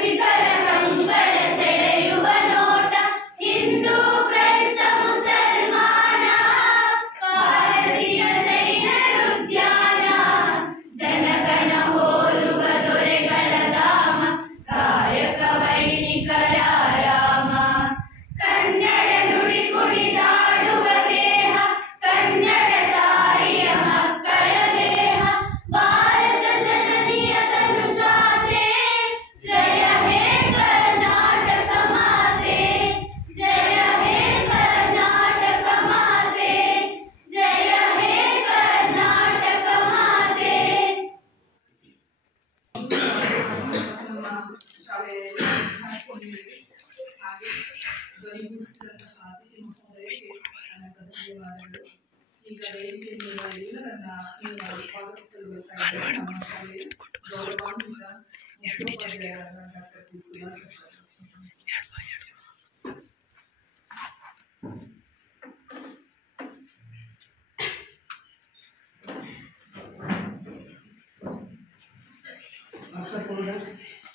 ರಸಿಕರ ಕಂಗಳ ಸೆಳೆಯುವ ನೋಟ ಹಿಂದೂ ಕ್ರೈಸ್ತ ಮುಸಲ್ಮಾನ ಪಾರಸಿಯ ಜೈನರುದ್ಯಾನ ಜನಗಣ ಹೋಲುವ ದೊರೆಗಳ ಧಾಮ ಕಾಯಕ ವೈಣಿಕರ ರಾಮ ಕನ್ನಡ ನುಡಿ ಕುಣಿದಾಡುವ ದೇಹ ಕನ್ನಡ ತಾಯಿಯ ಮಕ್ಕಳ ದೇಹ ಭಾರತ ಜನನಿಯ ತನುಜಾತೆ ಜಯ ಹೇ ಕರ್ನಾಟಕ ಮಾತೆ ಜಯ ಹೇ ಕರ್ನಾಟಕ ಮಾತೆ ಜಯ ಹೇ ಕರ್ನಾಟಕ ಮಾತೆ. ನಮ್ಮ ಶಾಲೆಯಲ್ಲಿ ಹಮ್ಮಿಕೊಂಡಿದೆ. ಹಾಗೆ ಧ್ವನಿಗೂಡಿಸಿದಂತಹ ಅತಿಥಿ ಮಹೋದಯಕ್ಕೆ ನನ್ನ ಧನ್ಯವಾದಗಳು. ಈಗ ವೇದಿಕೆಯಲ್ಲಿರುವ ಎಲ್ಲರನ್ನ ಆತ್ಮೀಯವಾಗಿ ಸ್ವಾಗತಿಸಲು ಬರ್ತಾ ನಮ್ಮ ಶಾಲೆಯ ಗೌರವಾನ್ವಿತ ಮುಖ್ಯೋಪಾಧ್ಯಾಯರಾದ doctor P. Sudhakar sir.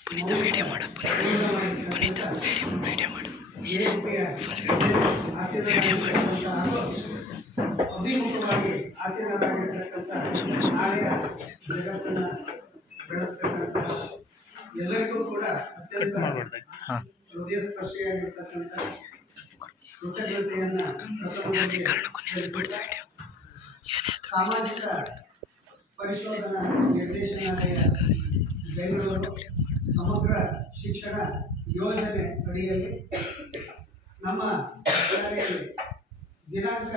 Puneeth video ಮಾಡು, ಪುನೀತ ವಿಡಿಯೋ ಮಾಡು, ವಿಡಿಯೋ ಮಾಡು. ಅಭಿಮುಖವಾಗಿ ಆಸೀನರಾಗಿರ್ತಕ್ಕಂಥ ನಾಳೆಯ ಜಗತ್ತನ್ನ ಬೆಳೆಸ್ತಕ್ಕಂಥ ಎಲ್ಲರಿಗೂ ಕೂಡ ಅತ್ಯಂತ ಹೃದಯ ಸ್ಪರ್ಶಿಯಾಗಿರ್ತಕ್ಕಂಥ ಕೃತಜ್ಞತೆಯನ್ನ ಸಾಮಾಜಿಕ ಪರಿಶೋಧನಾ ನಿರ್ದೇಶನಾಲಯ ಬೆಂಗಳೂರು ಸಮಗ್ರ ಶಿಕ್ಷಣ ಯೋಜನೆ ಅಡಿಯಲ್ಲಿ ನಮ್ಮ ಶಾಲೆಯಲ್ಲಿ ದಿನಾಂಕ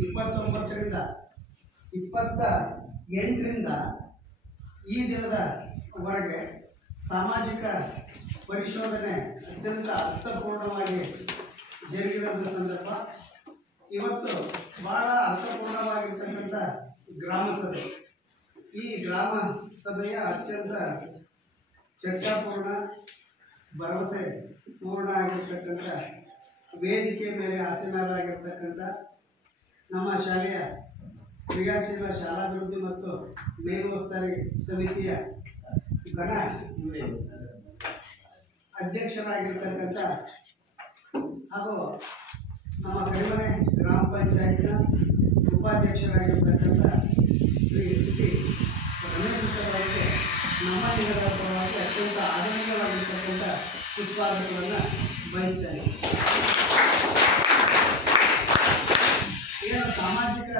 29ರಿಂದ 28ರಿಂದ ಈ ದಿನದವರೆಗೆ ಸಾಮಾಜಿಕ ಪರಿಶೋಧನೆ ಅತ್ಯಂತ ಅರ್ಥಪೂರ್ಣವಾಗಿ ಜರುಗಿದಂಥ ಸಂದರ್ಭ. ಇವತ್ತು ಬಹಳ ಅರ್ಥಪೂರ್ಣವಾಗಿರ್ತಕ್ಕಂಥ ಗ್ರಾಮ ಸಭೆ. ಈ ಗ್ರಾಮ ಸಭೆಯ ಅತ್ಯಂತ ಚರ್ಚಾಪೂರ್ಣ, ಭರವಸೆ ಪೂರ್ಣ ಆಗಿರ್ತಕ್ಕಂಥ ವೇದಿಕೆ ಮೇಲೆ ಆಸೀನರಾಗಿರ್ತಕ್ಕಂಥ ನಮ್ಮ ಶಾಲೆಯ ಕ್ರಿಯಾಶೀಲ ಶಾಲಾಭಿವೃದ್ಧಿ ಮತ್ತು ಮೇಲ್ವಸ್ತಾರಿ ಸಮಿತಿಯ ಘನ ಅಧ್ಯಕ್ಷರಾಗಿರ್ತಕ್ಕಂಥ ಹಾಗೂ ನಮ್ಮ ಕಡಿಮನೆ ಗ್ರಾಮ ಪಂಚಾಯತ್ನ ಉಪಾಧ್ಯಕ್ಷರಾಗಿರ್ತಕ್ಕಂಥ ಶ್ರೀ ಟಿ. ರಮೇಶ್ ಅವರಿಗೆ ನಮ್ಮ ನಿಗಮದ ಪರವಾಗಿ ಅತ್ಯಂತ ಆಧುನಿಕವಾಗಿರ್ತಕ್ಕಂಥ ಸುಸ್ವಾಗತವನ್ನು ಬಯಸ್ತೇನೆ. ಏನು ಸಾಮಾಜಿಕ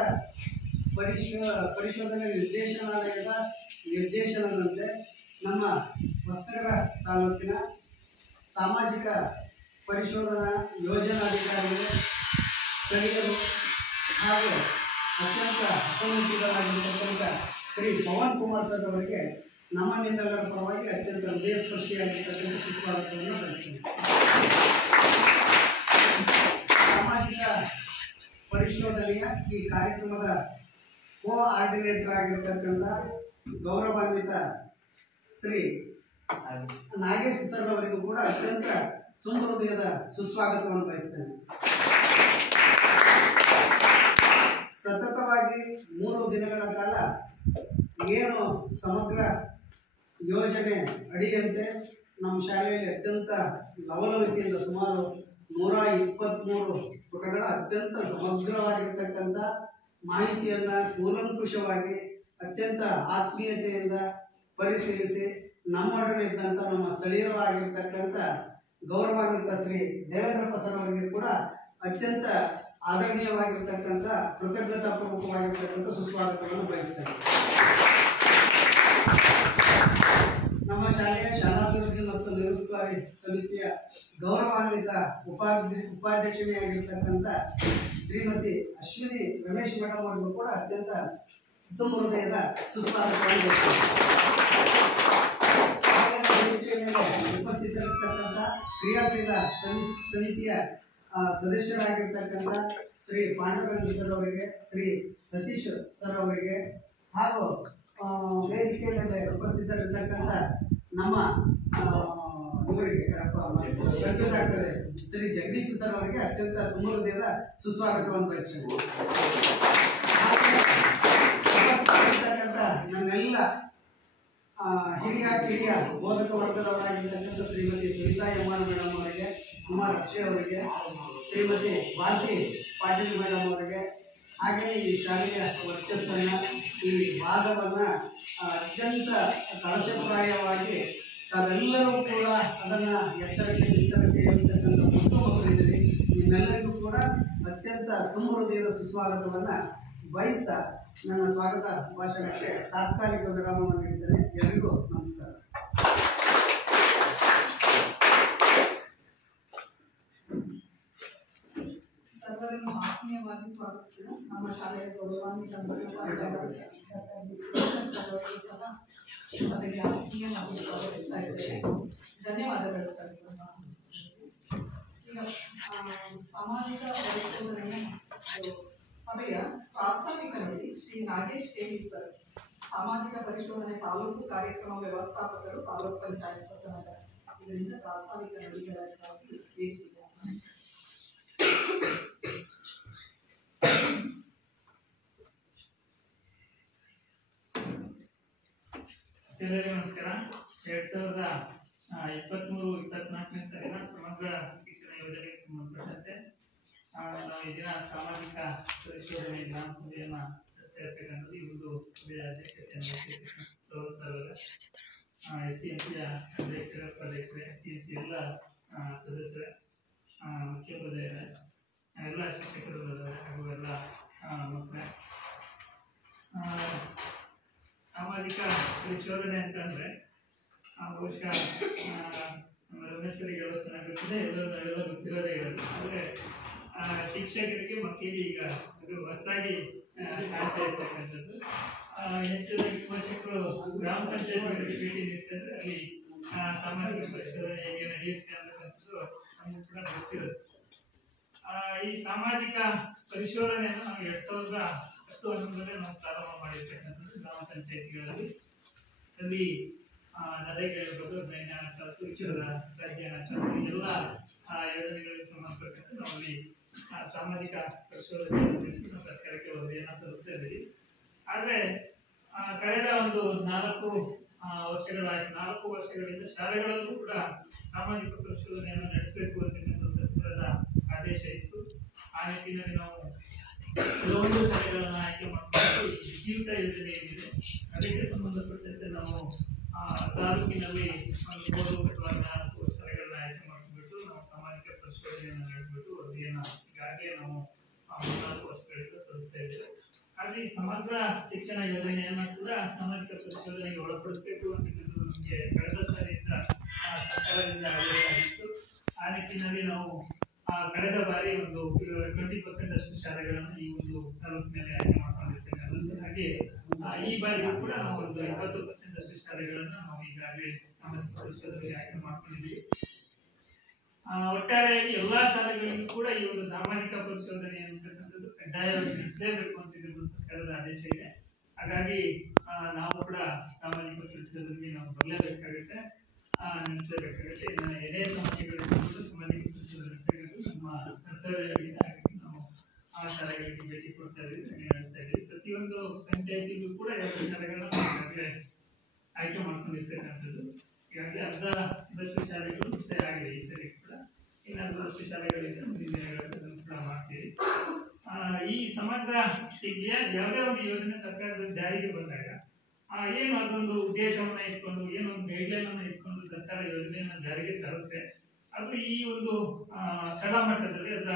ಪರಿಶೋಧನೆ ನಿರ್ದೇಶನಾಲಯದ ನಿರ್ದೇಶನದಂತೆ ನಮ್ಮ ಹೊಸನಗರ ತಾಲೂಕಿನ ಸಾಮಾಜಿಕ ಪರಿಶೋಧನಾ ಯೋಜನಾಧಿಕಾರಿಗಳು, ಸ್ಥಳೀಯರು ಹಾಗೂ ಅತ್ಯಂತ ಅಸಂಘಟಿತರಾಗಿರ್ತಕ್ಕಂಥ ಶ್ರೀ ಪವನ್ ಕುಮಾರ್ ಸರ್ ಅವರಿಗೆ ನಮ್ಮ ನಿಮ್ಮೆಲ್ಲರ ಪರವಾಗಿ ಅತ್ಯಂತ ಹೃದಯ ಸ್ಪರ್ಶಿಯಾಗಿರ್ತಕ್ಕಂಥ ಸುಸ್ವಾಗತವನ್ನು ಬಯಸ್ತೇನೆ. ಸಾಮಾಜಿಕ ಪರಿಶೋಧನೆಯ ಈ ಕಾರ್ಯಕ್ರಮದ ಕೋಆರ್ಡಿನೇಟರ್ ಆಗಿರ್ತಕ್ಕಂಥ ಗೌರವಾನ್ವಿತ ಶ್ರೀ ನಾಗೇಶ್ ಸರ್ ಅವರಿಗೂ ಕೂಡ ಅತ್ಯಂತ ತುಂಬ ಹೃದಯದ ಸುಸ್ವಾಗತವನ್ನು ಬಯಸ್ತೇನೆ. ಸತತವಾಗಿ 3 ದಿನಗಳ ಕಾಲ ಏನು ಸಮಗ್ರ ಯೋಜನೆ ಅಡಿಯಂತೆ ನಮ್ಮ ಶಾಲೆಯಲ್ಲಿ ಅತ್ಯಂತ ಲವಲವಿಕೆಯಿಂದ ಸುಮಾರು 123 ಪುಟಗಳ ಅತ್ಯಂತ ಸಮಗ್ರವಾಗಿರ್ತಕ್ಕಂಥ ಮಾಹಿತಿಯನ್ನು ಕೂಲಂಕುಷವಾಗಿ ಅತ್ಯಂತ ಆತ್ಮೀಯತೆಯಿಂದ ಪರಿಶೀಲಿಸಿ ನಮ್ಮೊಡನೆ ಇದ್ದಂಥ ನಮ್ಮ ಸ್ಥಳೀಯರು ಆಗಿರ್ತಕ್ಕಂಥ ಗೌರವಾನ್ವಿತ ಶ್ರೀ ದೇವೇಂದ್ರಪ್ಪ ಸರ್ ಅವರಿಗೆ ಕೂಡ ಅತ್ಯಂತ ಆದರಣೀಯವಾಗಿರ್ತಕ್ಕಂಥ ಕೃತಜ್ಞತಾಪೂರ್ವಕವಾಗಿರ್ತಕ್ಕಂಥ ಸುಸ್ವಾಗತವನ್ನು ಬಯಸ್ತೇನೆ. ನಮ್ಮ ಶಾಲೆಯ ಶಾಲಾಭಿವೃದ್ಧಿ ಮತ್ತು ಮೇಲುಸ್ತುವಾರಿ ಸಮಿತಿಯ ಗೌರವಾನ್ವಿತ ಉಪಾಧ್ಯಕ್ಷತೆಯಾಗಿರ್ತಕ್ಕಂಥ ಶ್ರೀಮತಿ ಅಶ್ವಿನಿ ರಮೇಶ್ ಮೇಡಮ್ ಅವರಿಗೂ ಕೂಡ ಅತ್ಯಂತ ತುಂಬ ಹೃದಯದ ಸುಸ್ವಾಗತವನ್ನು ಉಪಸ್ಥಿತರಿರ್ತಕ್ಕಂಥ ಕ್ರಿಯಾಶೀಲ ಸಮಿತಿಯ ಸದಸ್ಯರಾಗಿರ್ತಕ್ಕಂಥ ಶ್ರೀ ಪಾಂಡುರಂಗ ಸರ್ ಅವರಿಗೆ, ಶ್ರೀ ಸತೀಶ್ ಸರ್ ಅವರಿಗೆ ಹಾಗೂ ವೇದಿಕೆ ಮೇಲೆ ಉಪಸ್ಥಿತರಿರ್ತಕ್ಕಂಥ ನಮ್ಮ ಇವರಿಗೆ ಆಗ್ತದೆ ಶ್ರೀ ಜಗದೀಶ್ ಸರ್ ಅವರಿಗೆ ಅತ್ಯಂತ ತುಂಬ ಹೃದಯದ ಸುಸ್ವಾಗತವನ್ನು ಬಯಸ್ತೇನೆ. ನನ್ನೆಲ್ಲ ಹಿರಿಯ ಬೋಧಕ ವರ್ಗದವರಾಗಿರ್ತಕ್ಕಂಥ ಗೀತಾ ಎಮ್ಮಾನ್ ಮೇಡಮ್ ಅವರಿಗೆ, ಕುಮಾರ್ ಅಕ್ಷಯ್ ಅವರಿಗೆ, ಶ್ರೀಮತಿ ಭಾರತಿ ಪಾಟೀಲ್ ಮೇಡಮ್ ಅವರಿಗೆ, ಹಾಗೆಯೇ ಈ ಶಾಲೆಯ ವರ್ಚಸ್ಸನ್ನು, ಈ ಭಾಗವನ್ನು ಅತ್ಯಂತ ಕಳಶಪ್ರಾಯವಾಗಿ ತಾವೆಲ್ಲರೂ ಕೂಡ ಅದನ್ನು ಎತ್ತರಕ್ಕೆ ಏರಿಸ್ತಕ್ಕಂಥ ಮಕ್ಕಳಿದ್ದೀರಿ. ನಿಮ್ಮೆಲ್ಲರಿಗೂ ಕೂಡ ಅತ್ಯಂತ ತುಂಬ ಹೃದಯದ ಸುಸ್ವಾಗತವನ್ನು ಬಯಸ್ತಾ ನನ್ನ ಸ್ವಾಗತ ಭಾಷಣಕ್ಕೆ ತಾತ್ಕಾಲಿಕ ವಿರಾಮವನ್ನು ನೀಡಿದ್ದೇನೆ. ಎಲ್ಲರಿಗೂ ನಮಸ್ಕಾರ. ಸರ್ವರನ್ನು ಆತ್ಮೀಯವಾಗಿ ಸ್ವಾಗತಿಸಿದ ನಮ್ಮ ಶಾಲೆಯ ಗೌರವಾನ್ವಿತ ಸಹ ಸಭೆಗೆ ಆತ್ಮೀಯವಾಗಿ ಸ್ವಾಗತಿಸ್ತಾ ಇದ್ದೇವೆ. ಧನ್ಯವಾದಗಳು ಸರ್. ಈಗ ಸಾಮಾಜಿಕ ಪರಿಶೋಧನೆಯ ಸಭೆಯ ಪ್ರಾಸ್ತಾವಿಕ ನುಡಿ ಶ್ರೀ ನಾಗೇಶ್ ಕೇಳಿ ಸರ್, ಸಾಮಾಜಿಕ ಪರಿಶೋಧನೆ ತಾಲೂಕು ಕಾರ್ಯಕ್ರಮ ವ್ಯವಸ್ಥಾಪಕರು, ತಾಲೂಕು ಪಂಚಾಯತ್ ಹೊಸನಗರ. ಇದರಿಂದ ಪ್ರಾಸ್ತಾವಿಕ ನುಡಿಗಳಾಗಿ ವೇದಿಕೆ. ಎಲ್ಲರಿಗೂ ನಮಸ್ಕಾರ. 2023-24ನೇ ಸಾಲಿನ ಸಮಗ್ರ ಶಿಕ್ಷಣ ಯೋಜನೆಗೆ ಸಂಬಂಧಪಟ್ಟಂತೆ ನಾವು ಈ ದಿನ ಸಾಮಾಜಿಕ ಪರಿಶೋಧನೆ ಗ್ರಾಮ ಸಭೆಯನ್ನು ನಡೆಸ್ತಾ ಇರ್ತಕ್ಕಂಥದ್ದು. ಈ ಒಂದು ಸಭೆಯ ಅಧ್ಯಕ್ಷತೆಯನ್ನು STMCಯ ಅಧ್ಯಕ್ಷರ, ಉಪಾಧ್ಯಕ್ಷರೇ, STMC ಎಲ್ಲ ಸದಸ್ಯರೇ, ಮುಖ್ಯೋಪಾಧ್ಯಾಯರೇ, ಎಲ್ಲ ಶಿಕ್ಷಕರು ಹಾಗೂ ಎಲ್ಲ ಮಕ್ಕಳೇ, ಸಾಮಾಜಿಕ ಪರಿಶೋಧನೆ ಅಂತಂದರೆ ಬಹುಶಃ ನಮ್ಮ ರಮೇಶ್ವರಿಗೆಲ್ಲ ಚೆನ್ನಾಗಿ ಗೊತ್ತಿದೆ, ಎಲ್ಲ ಗೊತ್ತಿರೋದೇ ಇರೋದು. ಆದರೆ ಶಿಕ್ಷಕರಿಗೆ ಮಕ್ಕಳಿಗೆ ಈಗ ಅದು ಹೊಸದಾಗಿ ಕಾಣ್ತಾ ಇರ್ತಕ್ಕಂಥದ್ದು. ಹೆಚ್ಚಾಗಿ ಪೋಷಕರು ಗ್ರಾಮ ಪಂಚಾಯತ್ಗಳಿಗೆ ಭೇಟಿ ನೀಡ್ತಿದ್ರೆ ಅಲ್ಲಿ ಸಾಮಾಜಿಕ ಪರಿಶೋಧನೆ ಹೇಗೆ ನಡೆಯುತ್ತೆ ಅನ್ನತಕ್ಕಂಥದ್ದು ನಮಗೂ ಕೂಡ ಗೊತ್ತಿರೋದು. ಈ ಸಾಮಾಜಿಕ ಪರಿಶೋಧನೆಯನ್ನು ನಾವು 2010-11ರಲ್ಲಿ ನಾವು ಪ್ರಾರಂಭ ಮಾಡಿರ್ತಕ್ಕಂಥದ್ದು ಗ್ರಾಮ ಪಂಚಾಯತಿಗಳಲ್ಲಿ. ಅಲ್ಲಿ ನರೇಗಾ ಇರ್ಬೋದು, ಜ್ಞಾನ ಕ್ಲಾಸು, ವಿಚಾರ ಜ್ಞಾನ ಕ್ಲಾಸು, ಎಲ್ಲ ಯೋಜನೆಗಳಿಗೆ ಸಂಬಂಧಪಟ್ಟಂತೆ ನಾವು ಅಲ್ಲಿ ಸಾಮಾಜಿಕ ಪರಿಶೋಧನೆಯನ್ನು ನಡೆಸಿ ನಾವು ಸರ್ಕಾರಕ್ಕೆ ವರದಿಯನ್ನು ಸಲ್ಲಿಸ್ತಾ ಇದ್ದೀವಿ. ಆದರೆ ಕಳೆದ ಒಂದು 4 ವರ್ಷಗಳಿಂದ ಶಾಲೆಗಳಲ್ಲೂ ಕೂಡ ಸಾಮಾಜಿಕ ಪರಿಶೋಧನೆಯನ್ನು ನಡೆಸಬೇಕು ಅಂತಕ್ಕಂಥ ಸರ್ಕಾರದ ಆದೇಶ ಇತ್ತು. ಆ ನಿಟ್ಟಿನಲ್ಲಿ ನಾವು ಕೆಲವೊಂದು ಶಾಲೆಗಳನ್ನು ಆಯ್ಕೆ ಮಾಡಿಕೊಂಡು ಬಿಸಿಯೂಟ ಯೋಜನೆ ಏನಿದೆ ಅದಕ್ಕೆ ಸಂಬಂಧಪಟ್ಟಂತೆ ನಾವು ತಾಲೂಕಿನಲ್ಲಿ ಒಂದು 3 ಅಥವಾ 4 ಶಾಲೆಗಳನ್ನ ಆಯ್ಕೆ ಮಾಡಿಬಿಟ್ಟು ನಾವು ಸಾಮಾಜಿಕ ಪರಿಶೋಧನೆಯನ್ನು ನಡೆಸಿಬಿಟ್ಟು ವರದಿಯನ್ನು ಈಗಾಗಲೇ ನಾವು 4 ವರ್ಷಗಳಿಂದ ಸಲ್ಲಿಸ್ತಾ ಇದ್ದೇವೆ. ಹಾಗೆ ಈ ಸಮಗ್ರ ಶಿಕ್ಷಣ ಯೋಜನೆಯನ್ನು ಕೂಡ ಸಾಮಾಜಿಕ ಪರಿಶೋಧನೆಗೆ ಒಳಪಡಿಸಬೇಕು ಅಂತಕ್ಕಂಥದ್ದು ನಮಗೆ ಕಳೆದ ಸಾರಿಯಿಂದ ಸರ್ಕಾರದಿಂದ ಆದೇಶ ಆಗಿತ್ತು. ಆ ನಿಟ್ಟಿನಲ್ಲಿ ನಾವು ಕಳೆದ ಬಾರಿ ಒಂದು 20% ಅಷ್ಟು ಶಾಲೆಗಳನ್ನು ಈ ಒಂದು ತಾಲೂಕಿನಲ್ಲಿ ಆಯ್ಕೆ ಮಾಡ್ಕೊಂಡಿರ್ತಕ್ಕಂಥದ್ದು. ಹಾಗೆ ಈ ಬಾರಿಯೂ ಕೂಡ ನಾವು ಒಂದು 20% ಅಷ್ಟು ಶಾಲೆಗಳನ್ನು ನಾವು ಈಗಾಗಲೇ ಸಾಮಾಜಿಕ ಪರಿಶೋಧನೆಗೆ ಆಯ್ಕೆ ಮಾಡ್ಕೊಂಡಿದ್ದೀವಿ. ಒಟ್ಟಾರೆಯಾಗಿ ಎಲ್ಲಾ ಶಾಲೆಗಳಿಗೂ ಕೂಡ ಈ ಒಂದು ಸಾಮಾಜಿಕ ಪರಿಶೋಧನೆ ಅಂತಕ್ಕಂಥದ್ದು ಕಡ್ಡಾಯವಾಗಿ ನಡೆಸಲೇಬೇಕು ಅಂತಿದ್ದು ಸರ್ಕಾರದ ಆದೇಶ ಇದೆ. ಹಾಗಾಗಿ ನಾವು ಕೂಡ ಸಾಮಾಜಿಕ ಪರಿಶೋಧನೆಗೆ ನಾವು ಬರಲೇಬೇಕಾಗುತ್ತೆ, ನಡೆಸಲೇಬೇಕಾಗುತ್ತೆ. ಏನೇ ಸಮಸ್ಯೆಗಳಿಗೂ ಸಾಮಾಜಿಕ ಪರಿಶೋಧನೆ ನಮ್ಮ ಕರ್ತವ್ಯವಾಗಿದೆ. ಹಾಗಾಗಿ ನಾವು ಆ ಶಾಲೆಗಳಿಗೆ ಭೇಟಿ ಕೊಡ್ತಾ ಇದ್ದೀವಿ, ನಡೆಸ್ತಾ ಇದ್ದೀವಿ. ಪ್ರತಿಯೊಂದು ಪಂಚಾಯತಿಗೂ ಕೂಡ 2 ಶಾಲೆಗಳನ್ನ ಈಗಾಗಲೇ ಆಯ್ಕೆ ಮಾಡ್ಕೊಂಡಿರ್ತಕ್ಕಂಥದ್ದು. ಈಗಾಗಲೇ ಅರ್ಧದಷ್ಟು ಶಾಲೆಗಳು ಮುಕ್ತಾಯ ಆಗಿದೆ ಈ ಸರಿ ಕೂಡ. ಇನ್ನು ಅರ್ಧದಷ್ಟು ಶಾಲೆಗಳಿಂದ ಮುಂದಿನ ದಿನಗಳಲ್ಲಿ ಕೂಡ ಮಾಡ್ತೀವಿ. ಈ ಸಮಗ್ರ ಶಿಕ್ಷೆಯ ಯಾವುದೇ ಒಂದು ಯೋಜನೆ ಸರ್ಕಾರದ ಜಾರಿಗೆ ಬಂದಾಗ ಏನು ಅದೊಂದು ಉದ್ದೇಶವನ್ನ ಇಟ್ಕೊಂಡು, ಏನೊಂದು ಗೈಡ್ಲೈನ್ ಅನ್ನು ಇಟ್ಕೊಂಡು ಸರ್ಕಾರ ಯೋಜನೆಯನ್ನು ಜಾರಿಗೆ ತರುತ್ತೆ. ಅದು ಈ ಒಂದು ತಳಮಟ್ಟದಲ್ಲಿ ಅದರ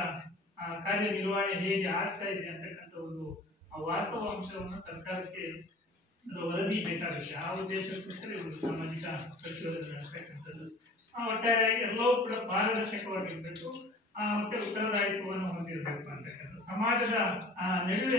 ಕಾರ್ಯನಿರ್ವಹಣೆ ಹೇಗೆ ಆಗ್ತಾ ಇದೆ ಅಂತಕ್ಕಂಥ ಒಂದು ವಾಸ್ತವಾಂಶವನ್ನು ಸರ್ಕಾರಕ್ಕೆ ವರದಿ ಬೇಕಾಗುತ್ತೆ. ಆ ಉದ್ದೇಶಕ್ಕೋಸ್ಕರ ಒಂದು ಸಾಮಾಜಿಕ ಪರಿಶೋಧನೆ ನಡೆಸತಕ್ಕಂಥದ್ದು. ಒಟ್ಟಾರೆಯಾಗಿ ಎಲ್ಲವೂ ಕೂಡ ಪಾರದರ್ಶಕವಾಗಿರಬೇಕು ಮತ್ತೆ ಉತ್ತರದಾಯಿತ್ವವನ್ನು ಹೊಂದಿರಬೇಕು ಅಂತಕ್ಕಂಥ ಸಮಾಜದ ನಡುವೆ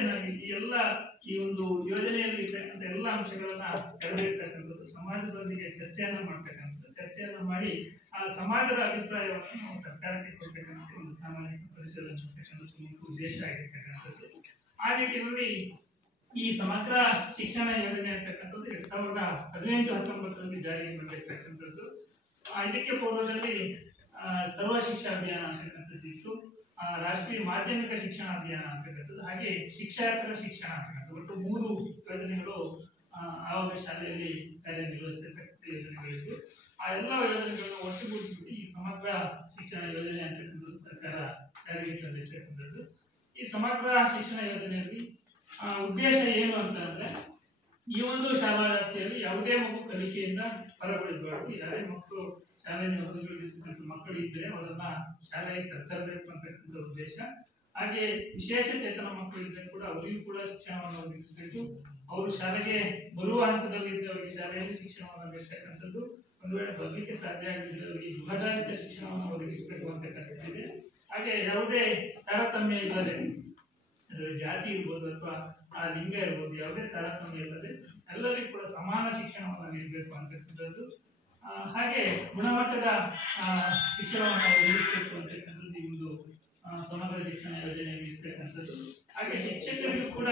ಈ ಒಂದು ಯೋಜನೆಯಲ್ಲಿ ಇರ್ತಕ್ಕಂಥ ಎಲ್ಲ ಅಂಶಗಳನ್ನ ತೆಗೆದಿರ್ತಕ್ಕಂಥದ್ದು, ಸಮಾಜದೊಂದಿಗೆ ಚರ್ಚೆಯನ್ನು ಮಾಡ್ತಕ್ಕಂಥದ್ದು, ಚರ್ಚೆಯನ್ನು ಮಾಡಿ ಆ ಸಮಾಜದ ಅಭಿಪ್ರಾಯವನ್ನು ನಾವು ಸರ್ಕಾರಕ್ಕೆ ಕೊಡ್ತಕ್ಕಂಥ ಒಂದು ಸಾಮಾಜಿಕ ಪರಿಶೋಧನೆ ನಡೆಸತಕ್ಕಂಥದ್ದು ಮುಖ್ಯ ಉದ್ದೇಶ ಆಗಿರ್ತಕ್ಕಂಥದ್ದು. ಆ ನಿಟ್ಟಿನಲ್ಲಿ ಈ ಸಮಗ್ರ ಶಿಕ್ಷಣ ಯೋಜನೆ ಅಂತಕ್ಕಂಥದ್ದು 2018-19ರಲ್ಲಿ ಜಾರಿಗೆ ಬಂದಿರ್ತಕ್ಕಂಥದ್ದು. ಇದಕ್ಕೆ ಪೂರ್ವದಲ್ಲಿ ಸರ್ವ ಶಿಕ್ಷಾ ಅಭಿಯಾನ ಅಂತಕ್ಕಂಥದ್ದು ಇತ್ತು, ರಾಷ್ಟ್ರೀಯ ಮಾಧ್ಯಮಿಕ ಶಿಕ್ಷಣ ಅಭಿಯಾನ ಅಂತಕ್ಕಂಥದ್ದು, ಹಾಗೆ ಶಿಕ್ಷಕರ ಶಿಕ್ಷಣ ಅಂತಕ್ಕಂಥದ್ದು. ಒಟ್ಟು 3 ಯೋಜನೆಗಳು ಆವಾಗ ಶಾಲೆಯಲ್ಲಿ ಕಾರ್ಯನಿರ್ವಹಿಸತಕ್ಕಂಥ ಯೋಜನೆಗಳಿದ್ದು ಆ ಎಲ್ಲ ಯೋಜನೆಗಳನ್ನು ಒಟ್ಟುಗೂಡಿಸಿಬಿಟ್ಟು ಈ ಸಮಗ್ರ ಶಿಕ್ಷಣ ಯೋಜನೆ ಅಂತಕ್ಕಂಥದ್ದು ಸರ್ಕಾರ ಜಾರಿಗೆ ತಂದಿರ್ತಕ್ಕಂಥದ್ದು. ಈ ಸಮಗ್ರ ಶಿಕ್ಷಣ ಯೋಜನೆಯಲ್ಲಿ ಉದ್ದೇಶ ಏನು ಅಂತಂದ್ರೆ, ಈ ಒಂದು ಶಾಲಾ ವ್ಯಾಪ್ತಿಯಲ್ಲಿ ಯಾವುದೇ ಮಗು ಕಲಿಕೆಯಿಂದ ಹೊರಗುಳಿಸಬಾರ್ದು. ಯಾವುದೇ ಮಕ್ಕಳು ಶಾಲೆಯನ್ನು ಹೊರಗುಳಿರ್ತಕ್ಕಂಥ ಮಕ್ಕಳು ಇದ್ದರೆ ಅವರನ್ನ ಶಾಲೆಗೆ ಕರೆತರಬೇಕು ಅಂತಕ್ಕಂಥ ಉದ್ದೇಶ. ಹಾಗೆ ವಿಶೇಷ ಚೇತನ ಮಕ್ಕಳು ಇದ್ದರೆ ಕೂಡ ಅವರಿಗೂ ಕೂಡ ಶಿಕ್ಷಣವನ್ನು ಒದಗಿಸಬೇಕು. ಅವರು ಶಾಲೆಗೆ ಬರುವ ಹಂತದಲ್ಲಿ ಇದ್ದವರಿಗೆ ಶಾಲೆಯಲ್ಲಿ ಶಿಕ್ಷಣವನ್ನು ಒದಗಿಸ್ತಕ್ಕಂಥದ್ದು, ಒಂದು ವೇಳೆ ಬರಲಿಕ್ಕೆ ಸಾಧ್ಯ ಆಗದಿದ್ದರೆ ಅವರಿಗೆ ಗೃಹದಾಯಿತ ಶಿಕ್ಷಣವನ್ನು ಒದಗಿಸಬೇಕು ಅಂತಕ್ಕಂಥದ್ದಿದೆ. ಹಾಗೆ ಯಾವುದೇ ತಾರತಮ್ಯ ಇಲ್ಲದೆ, ಜಾತಿ ಇರ್ಬೋದು ಅಥವಾ ಲಿಂಗ ಇರ್ಬೋದು, ಯಾವುದೇ ತಾರತಮ್ಯ ಇಲ್ಲದೆ ಎಲ್ಲರಿಗೂ ಕೂಡ ಸಮಾನ ಶಿಕ್ಷಣವನ್ನು ನೀಡಬೇಕು ಅಂತಕ್ಕಂಥದ್ದು. ಹಾಗೆ ಗುಣಮಟ್ಟದ ಶಿಕ್ಷಣವನ್ನು ಒದಗಿಸಬೇಕು ಅಂತಕ್ಕಂಥದ್ದು ಈ ಒಂದು ಸಮಗ್ರ ಶಿಕ್ಷಣ ಯೋಜನೆಯಲ್ಲಿ ಇರ್ತಕ್ಕಂಥದ್ದು. ಹಾಗೆ ಶಿಕ್ಷಕರಿಗೂ ಕೂಡ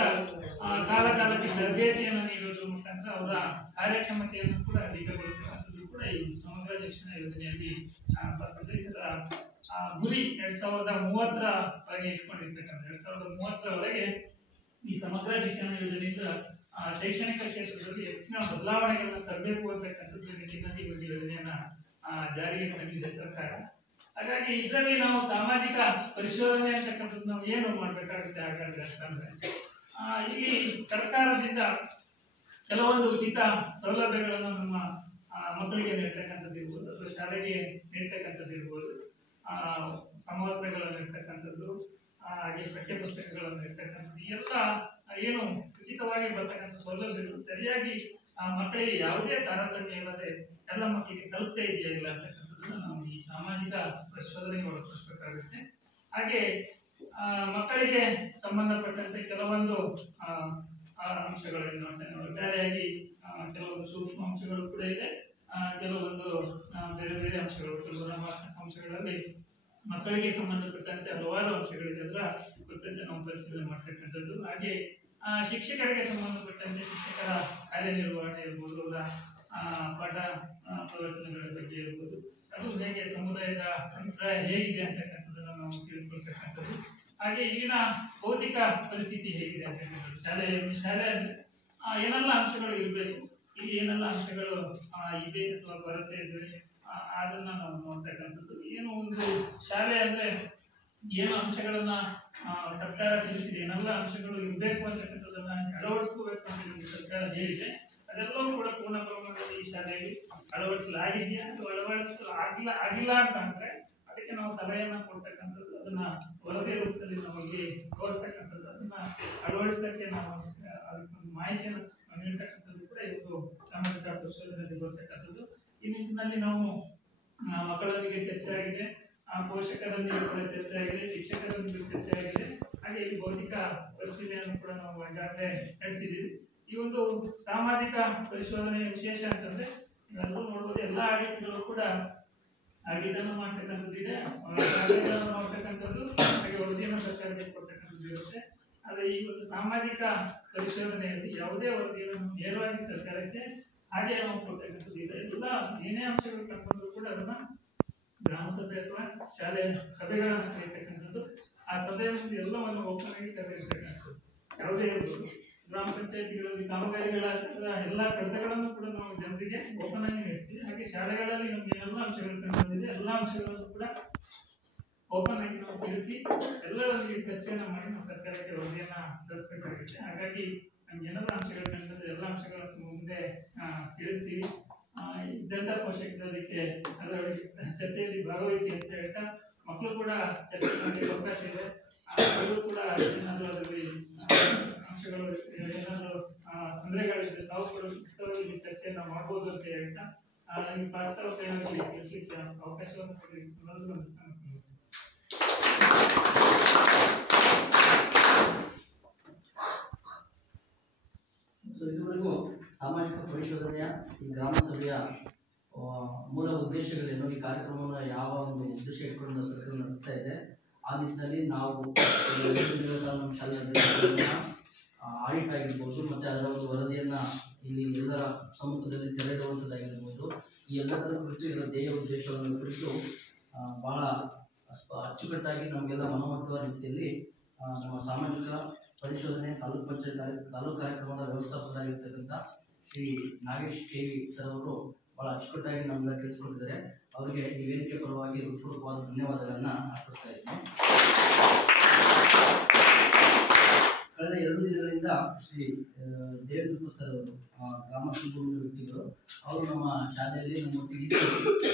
ಕಾಲಕಾಲಕ್ಕೆ ತರಬೇತಿಯನ್ನು ನೀಡುವುದರ ಮುಖಾಂತರ ಅವರ ಕಾರ್ಯಕ್ಷಮತೆಯನ್ನು ಕೂಡ ಅಧಿಕಗೊಳಿಸತಕ್ಕಂಥದ್ದು ಕೂಡ ಈ ಸಮಗ್ರ ಶಿಕ್ಷಣ ಯೋಜನೆಯಲ್ಲಿ ಬರ್ತದೆ. ಇದರ ಗುರಿ 2030 ಇಟ್ಕೊಂಡಿರ್ತಕ್ಕಂಥ 2030 ಈ ಸಮಗ್ರ ಶಿಕ್ಷಣ ಯೋಜನೆಯಿಂದ ಶೈಕ್ಷಣಿಕ ಕ್ಷೇತ್ರದಲ್ಲಿ ಹೆಚ್ಚಿನ ಬದಲಾವಣೆಗಳನ್ನು ತರಬೇಕು ಅಂತಕ್ಕಂಥದ್ದು ನಿಟ್ಟಿನಲ್ಲಿ ಈ ಒಂದು ಯೋಜನೆಯನ್ನ ಜಾರಿಗೆ ತಂದಿದೆ ಸರ್ಕಾರ. ಹಾಗಾಗಿ ಇದರಲ್ಲಿ ನಾವು ಸಾಮಾಜಿಕ ಪರಿಶೋಧನೆ ಅಂತಕ್ಕಂಥದ್ದು ನಾವು ಏನು ಮಾಡಬೇಕಾಗುತ್ತೆ ಹಾಗಾದ್ರೆ ಅಂತಂದ್ರೆ, ಇಲ್ಲಿ ಸರ್ಕಾರದಿಂದ ಕೆಲವೊಂದು ಉಚಿತ ಸೌಲಭ್ಯಗಳನ್ನು ನಮ್ಮ ಮಕ್ಕಳಿಗೆ ನೀಡ್ತಕ್ಕಂಥದ್ದು ಇರ್ಬೋದು, ಅಥವಾ ಶಾಲೆಗೆ ನೀಡ್ತಕ್ಕಂಥದ್ದು ಇರ್ಬೋದು, ಸಮವಸ್ತ್ರಗಳನ್ನು ಇರ್ತಕ್ಕಂಥದ್ದು, ಹಾಗೆ ಪಠ್ಯಪುಸ್ತಕಗಳನ್ನು ಇರ್ತಕ್ಕಂಥದ್ದು, ಎಲ್ಲ ಏನು ಉಚಿತವಾಗಿ ಬರ್ತಕ್ಕಂಥ ಸೌಲಭ್ಯಗಳು ಸರಿಯಾಗಿ ಮಕ್ಕಳಿಗೆ ಯಾವುದೇ ತಾರತಮ್ಯ ಇಲ್ಲದೆ ಎಲ್ಲ ಮಕ್ಕಳಿಗೆ ತಲುಪ್ತಾ ಇದೆಯಾ ಇಲ್ಲ ಅಂತಕ್ಕಂಥದ್ದನ್ನು ನಾವು ಈ ಸಾಮಾಜಿಕ ಪರಿಶೋಧನೆಗೆ ಒಳಪಡಿಸಬೇಕಾಗುತ್ತೆ. ಹಾಗೆ ಮಕ್ಕಳಿಗೆ ಸಂಬಂಧಪಟ್ಟಂತೆ ಕೆಲವೊಂದು ಅಂಶಗಳನ್ನು ಒಟ್ಟಾರೆಯಾಗಿ ಕೆಲವೊಂದು ಸೂಕ್ಷ್ಮ ಅಂಶಗಳು ಕೂಡ ಇದೆ, ಕೆಲವೊಂದು ಬೇರೆ ಬೇರೆ ಅಂಶಗಳು, ಕೆಲವು ಅಂಶಗಳಲ್ಲಿ ಮಕ್ಕಳಿಗೆ ಸಂಬಂಧಪಟ್ಟಂತೆ ಹಲವಾರು ಅಂಶಗಳಿದೆ. ಅದರ ಕುರಿತಂತೆ ನಾವು ಪರಿಶೀಲನೆ ಮಾಡ್ತಕ್ಕಂಥದ್ದು. ಹಾಗೆ ಶಿಕ್ಷಕರಿಗೆ ಸಂಬಂಧಪಟ್ಟಂತೆ ಶಿಕ್ಷಕರ ಕಾರ್ಯನಿರ್ವಹಣೆ ಇರ್ಬೋದು, ಅವರ ಪಾಠ ಪ್ರವಚನಗಳ ಬಗ್ಗೆ ಇರ್ಬೋದು, ಅದು ಹೇಗೆ ಸಮುದಾಯದ ಅಭಿಪ್ರಾಯ ಹೇಗಿದೆ ಅಂತಕ್ಕಂಥದ್ದನ್ನು ನಾವು ತಿಳ್ಕೊಳ್ತಕ್ಕಂಥದ್ದು. ಹಾಗೆ ಇಲ್ಲಿನ ಭೌತಿಕ ಪರಿಸ್ಥಿತಿ ಹೇಗಿದೆ ಅಂತಕ್ಕಂಥದ್ದು, ಶಾಲೆ ಏನೆಲ್ಲ ಅಂಶಗಳು ಇರಬೇಕು, ಇಲ್ಲಿ ಏನೆಲ್ಲ ಅಂಶಗಳು ಇದೆ ಅಥವಾ ಕೊರತೆ ಇದೆ ಅದನ್ನ ನಾವು ನೋಡ್ತಕ್ಕಂಥದ್ದು. ಏನು ಒಂದು ಶಾಲೆ ಅಂದ್ರೆ ಏನು ಅಂಶಗಳನ್ನ ಸರ್ಕಾರ ತಿಳಿಸಿದೆ, ಏನೆಲ್ಲ ಅಂಶಗಳು ಇರಬೇಕು ಅಂತಕ್ಕಂಥದ್ದನ್ನ ಅಳವಡಿಸ್ಕೋಬೇಕು ಅಂತ ಸರ್ಕಾರ ಹೇಳಿದೆ, ಅದೆಲ್ಲವೂ ಕೂಡ ಪೂರ್ಣ ಪ್ರಮಾಣದಲ್ಲಿ ಈ ಶಾಲೆಯಲ್ಲಿ ಅಳವಡಿಸಲಾಗಿದೆಯಾ ಅಥವಾ ಆಗಿಲ್ಲ ಅಂತ ಅಂದ್ರೆ ಅದಕ್ಕೆ ನಾವು ಸಲಹೆಯನ್ನ ಕೊಡ್ತಕ್ಕಂಥದ್ದು, ಅದನ್ನ ವರದಿ ರೂಪದಲ್ಲಿ ನಮಗೆ ತೋರಿಸ್ತಕ್ಕಂಥದ್ದು, ಅದನ್ನ ಅಳವಡಿಸಲಿಕ್ಕೆ ನಾವು ಅದಕ್ಕೊಂದು ಮಾಹಿತಿಯನ್ನು ನೀಡ್ತಕ್ಕಂಥದ್ದು ಕೂಡ ಇವತ್ತು ಸಾಮಾಜಿಕ ಪರಿಶೋಧನೆಯಲ್ಲಿ ಬರ್ತಕ್ಕಂಥದ್ದು. ಈ ನಿಟ್ಟಿನಲ್ಲಿ ನಾವು ಮಕ್ಕಳೊಂದಿಗೆ ಚರ್ಚೆ ಆಗಿದೆ, ಪೋಷಕರೊಂದಿಗೆ ಕೂಡ ಚರ್ಚೆ ಆಗಿದೆ, ಶಿಕ್ಷಕರೊಂದಿಗೆ ಚರ್ಚೆ ಆಗಿದೆ. ಹಾಗೆ ಈ ಭೌತಿಕ ಪರಿಶೀಲನೆಯನ್ನು ಕೂಡ ನಾವು ಈಗಾಗಲೇ ನಡೆಸಿದ್ದೀವಿ. ಈ ಒಂದು ಸಾಮಾಜಿಕ ಪರಿಶೋಧನೆಯ ವಿಶೇಷ ಅಂತಂದ್ರೆ ಎಲ್ಲರೂ ನೋಡುವುದು ಎಲ್ಲ ಆಡಳಿತಗಳು ಕೂಡ ಆಡಳಿತನ ಮಾಡ್ತಕ್ಕಂಥದ್ದು ಇದೆ, ಮಾಡ್ತಕ್ಕಂಥದ್ದು, ಹಾಗೆ ವರದಿಯನ್ನು ಸರ್ಕಾರಕ್ಕೆ ಕೊಡ್ತಕ್ಕಂಥದ್ದು ಇರುತ್ತೆ. ಆದರೆ ಈ ಒಂದು ಸಾಮಾಜಿಕ ಪರಿಶೋಧನೆಯಲ್ಲಿ ಯಾವುದೇ ವರದಿಯನ್ನು ನೇರವಾಗಿ ಸರ್ಕಾರಕ್ಕೆ ಹಾಗೆ ನಾವು ಕೊಡ್ತಕ್ಕಂಥದ್ದು ಇದೆ. ಎಲ್ಲ ಏನೇ ಅಂಶಗಳು ಕಂಡುಕೊಂಡ್ರು ಕೂಡ ಅದನ್ನ ಗ್ರಾಮ ಸಭೆ ಅಥವಾ ಶಾಲೆ ಸಭೆಗಳನ್ನು ಕರೀತಕ್ಕಂಥದ್ದು, ಆ ಸಭೆಯ ಮುಂದೆ ಎಲ್ಲವನ್ನು ಓಪನ್ ಆಗಿ ಕರೆದಿರ್ತಕ್ಕಂಥದ್ದು. ಯಾವುದೇ ಇರ್ಬೋದು, ಗ್ರಾಮ ಪಂಚಾಯತಿಗಳಲ್ಲಿ ಕಾಮಗಾರಿಗಳ ಎಲ್ಲ ಕಡತಗಳನ್ನು ಕೂಡ ನಾವು ಜನರಿಗೆ ಓಪನ್ ಆಗಿ ನೀಡ್ತೀವಿ. ಹಾಗೆ ಶಾಲೆಗಳಲ್ಲಿ ನಮ್ಗೆ ಎಲ್ಲ ಅಂಶಗಳು ಕಂಡುಬಂದಿದೆ, ಎಲ್ಲ ಅಂಶಗಳನ್ನು ಕೂಡ ಓಪನ್ ಆಗಿ ನಾವು ತಿಳಿಸಿ ಎಲ್ಲರೊಂದಿಗೆ ಚರ್ಚೆಯನ್ನು ಮಾಡಿ ನಾವು ಸರ್ಕಾರಕ್ಕೆ ವರದಿಯನ್ನ ಸಲ್ಲಿಸಬೇಕಾಗುತ್ತೆ. ಹಾಗಾಗಿ ನಮ್ಗೆ ಏನೆಲ್ಲ ಅಂಶಗಳು ಕಂಡು ಎಲ್ಲ ಅಂಶಗಳನ್ನು ಮುಂದೆ ತಿಳಿಸ್ತೀವಿ. ಇದ್ದಂಥ ಪೋಷಕರಿಗೆ ಚರ್ಚೆಯಲ್ಲಿ ಭಾಗವಹಿಸಿ ಅಂತ ಹೇಳ್ತಾ ಮಕ್ಕಳು ಕೂಡ ಚರ್ಚೆ ಮಾಡಲಿಕ್ಕೆ ಅವಕಾಶ ಇದೆ. ಅವರು ಕೂಡ ಏನಾದರೂ ಅದರಲ್ಲಿ ಅಂಶಗಳು ಏನಾದರೂ ತೊಂದರೆಗಳಿದ್ರೆ ತಾವು ಕೂಡ ಮುಕ್ತವಾಗಿ ಚರ್ಚೆಯನ್ನು ಮಾಡ್ಬೋದು ಅಂತ ಹೇಳ್ತಾ ನಿಮ್ಗೆ ವಾಸ್ತವತೆಯಾಗಿ ತಿಳಿಸಲಿಕ್ಕೆ ಅವಕಾಶವನ್ನು ಕೊಡಿ. ಇದುವರೆಗೂ ಸಾಮಾಜಿಕ ಪರಿಶೋಧನೆಯ ಈ ಗ್ರಾಮ ಸಭೆಯ ಮೂಲ ಉದ್ದೇಶಗಳೇನು, ಈ ಕಾರ್ಯಕ್ರಮವನ್ನು ಯಾವ ಒಂದು ಉದ್ದೇಶ ಇಟ್ಕೊಂಡು ಸರ್ಕಾರ ನಡೆಸ್ತಾ ಇದೆ, ಆ ನಿಟ್ಟಿನಲ್ಲಿ ನಾವು ನಮ್ಮ ಶಾಲೆಯ ಆಡಿಟ್ ಆಗಿರ್ಬೋದು ಮತ್ತು ಅದರ ಒಂದು ವರದಿಯನ್ನು ಇಲ್ಲಿ ಎಲ್ಲರ ಸಮ್ಮುಖದಲ್ಲಿ ತೆರೆದಿಡುವಂಥದ್ದಾಗಿರ್ಬೋದು, ಈ ಎಲ್ಲದರ ಕುರಿತು ಇದರ ಧ್ಯೇಯ ಉದ್ದೇಶವನ್ನು ಕುರಿತು ಭಾಳ ಅಚ್ಚುಕಟ್ಟಾಗಿ ನಮಗೆಲ್ಲ ಮನಮುಟ್ಟುವ ರೀತಿಯಲ್ಲಿ ನಮ್ಮ ಸಾಮಾಜಿಕ ಪರಿಶೋಧನೆ ತಾಲೂಕು ಪಂಚಾಯತ್ ತಾಲೂಕು ಕಾರ್ಯಕ್ರಮದ ವ್ಯವಸ್ಥಾಪಕರಾಗಿರ್ತಕ್ಕಂಥ Shri Nagesh K V sir ಅವರು ಭಾಳ ಅಚ್ಚುಕಟ್ಟಾಗಿ ನಮ್ಮೆಲ್ಲ ತಿಳಿಸ್ಕೊಟ್ಟಿದ್ದಾರೆ. ಅವರಿಗೆ ಈ ವೇದಿಕೆ ಪರವಾಗಿ ಹೃತ್ಪೂರ್ವಕವಾದ ಧನ್ಯವಾದಗಳನ್ನು ಅರ್ಪಿಸ್ತಾ ಇದ್ದೀನಿ. ಕಳೆದ 2 ದಿನಗಳಿಂದ ಶ್ರೀ ದೇವೇಂದ್ರ ಸರ್ ಅವರು ಗ್ರಾಮಸ್ಥರು ವ್ಯಕ್ತಿಗಳು ಅವರು ನಮ್ಮ ಶಾಲೆಯಲ್ಲಿ ನಮ್ಮೊಟ್ಟಿಗೆ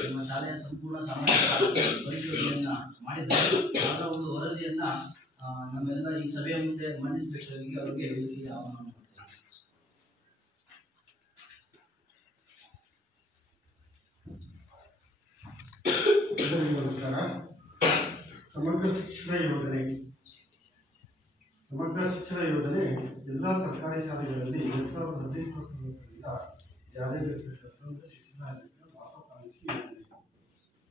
ನಮ್ಮ ಶಾಲೆಯ ಸಂಪೂರ್ಣ ಸಾಮಾಜಿಕ ಪರಿಶೋಧನೆಯನ್ನು ಮಾಡಿದ್ದಾರೆ. ಅದರ ಒಂದು ವರದಿಯನ್ನು ನಮ್ಮೆಲ್ಲ ಈ ಸಭೆಯ ಮುಂದೆ ಮಂಡಿಸಬೇಕಾಗಿ ಅವರಿಗೆ ವೇದಿಕೆಗೆ ಆಹ್ವಾನ ಮಾಡ್ತಾರೆ. ನಮಸ್ಕಾರ. ಸಮಗ್ರ ಶಿಕ್ಷಣ ಯೋಜನೆ ಎಲ್ಲ ಸರ್ಕಾರಿ ಶಾಲೆಗಳಲ್ಲಿ 2019ರಿಂದ ಜಾರಿಯಲ್ಲಿರ್ತಕ್ಕಂಥ ಒಂದು ಶಿಕ್ಷಣ ಮಹತ್ವಾಕಾಂಕ್ಷಿ ಯೋಜನೆ.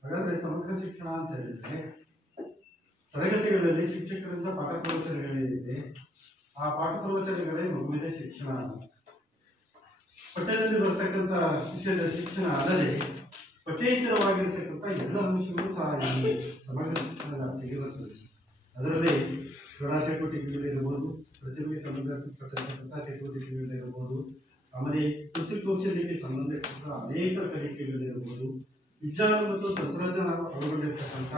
ಹಾಗಾದರೆ ಸಮಗ್ರ ಶಿಕ್ಷಣ ಅಂತ ಹೇಳಿದರೆ ತರಗತಿಗಳಲ್ಲಿ ಶಿಕ್ಷಕರಿಂದ ಪಾಠ ಪ್ರವಚನಗಳಿದೆ. ಆ ಪಾಠ ಪ್ರವಚನಗಳೇ ಮಗುವಿನ ಶಿಕ್ಷಣ. ಪಠ್ಯದಲ್ಲಿ ಬರ್ತಕ್ಕಂಥ ವಿಷಯದ ಶಿಕ್ಷಣ ಅಲ್ಲದೆ ಪಠ್ಯೇತರವಾಗಿರ್ತಕ್ಕಂಥ ಎಲ್ಲ ಅಂಶಗಳು ಸಹ ಈ ಸಮಗ್ರ ಶಿಕ್ಷಣದ ವ್ಯಾಪ್ತಿಗೆ ಬರ್ತದೆ. ಅದರಲ್ಲಿ ಕ್ರೀಡಾ ಚಟುವಟಿಕೆಗಳಿರ್ಬೋದು, ಪ್ರತಿಭೆಗೆ ಸಂಬಂಧಪಟ್ಟಂಥ ಚಟುವಟಿಕೆಗಳಿರ್ಬೋದು, ಆಮೇಲೆ ವೃತ್ತಿ ಕೌಶಲ್ಯಕ್ಕೆ ಸಂಬಂಧಪಟ್ಟ ಅನೇಕ ಕಲಿಕೆಗಳಿರ್ಬೋದು, ವಿಜ್ಞಾನ ಮತ್ತು ತಂತ್ರಜ್ಞಾನ ಒಳಗೊಂಡಿರ್ತಕ್ಕಂಥ